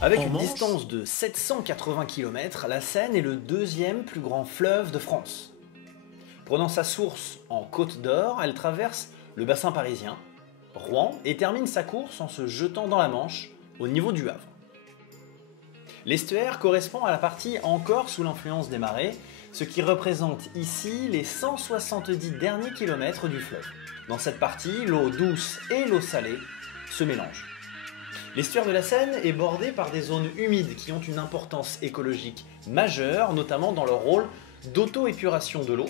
Avec une distance de 780 km, la Seine est le deuxième plus grand fleuve de France. Prenant sa source en Côte d'Or, elle traverse le bassin parisien, Rouen, et termine sa course en se jetant dans la Manche, au niveau du Havre. L'estuaire correspond à la partie encore sous l'influence des marées, ce qui représente ici les 170 derniers kilomètres du fleuve. Dans cette partie, l'eau douce et l'eau salée se mélangent. L'estuaire de la Seine est bordé par des zones humides qui ont une importance écologique majeure, notamment dans leur rôle d'auto-épuration de l'eau,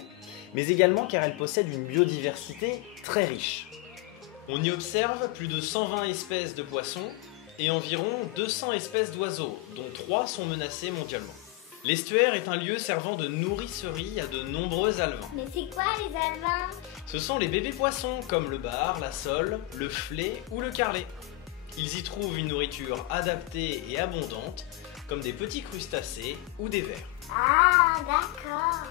mais également car elle possède une biodiversité très riche. On y observe plus de 120 espèces de poissons et environ 200 espèces d'oiseaux, dont 3 sont menacées mondialement. L'estuaire est un lieu servant de nourricerie à de nombreux alevins. Mais c'est quoi les alevins? Ce sont les bébés poissons comme le bar, la sole, le flé ou le carlet. Ils y trouvent une nourriture adaptée et abondante, comme des petits crustacés ou des vers. Ah, d'accord.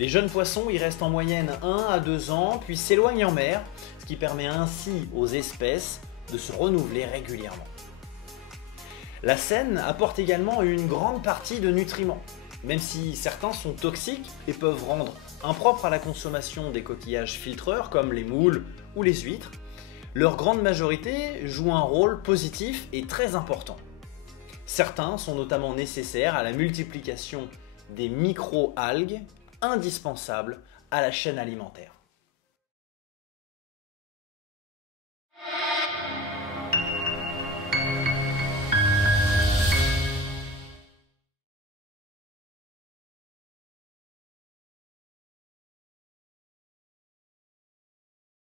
Les jeunes poissons y restent en moyenne 1 à 2 ans, puis s'éloignent en mer, ce qui permet ainsi aux espèces de se renouveler régulièrement. La Seine apporte également une grande partie de nutriments, même si certains sont toxiques et peuvent rendre impropres à la consommation des coquillages filtreurs comme les moules ou les huîtres. Leur grande majorité joue un rôle positif et très important. Certains sont notamment nécessaires à la multiplication des micro-algues indispensables à la chaîne alimentaire.